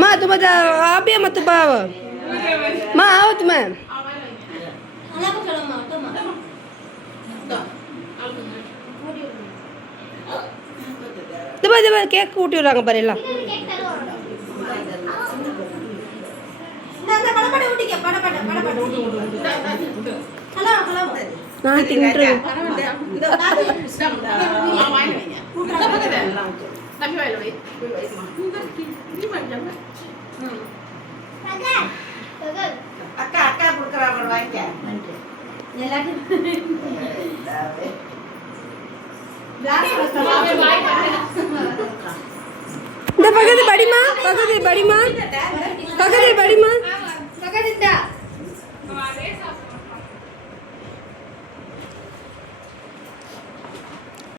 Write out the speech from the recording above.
माँ तुम्हारा आप ही मत पाओ माँ आओ तुम्हें दबा दबा केक கூட்டி விடுறாங்க பாரு எல்லாம் நான் தின்றேன் அக்கா அக்கா குடுக்குறாங்க வாங்கிக்க இந்த பக்கத்து படிமா பக்கத்து படிமா பக்கத்து படிமா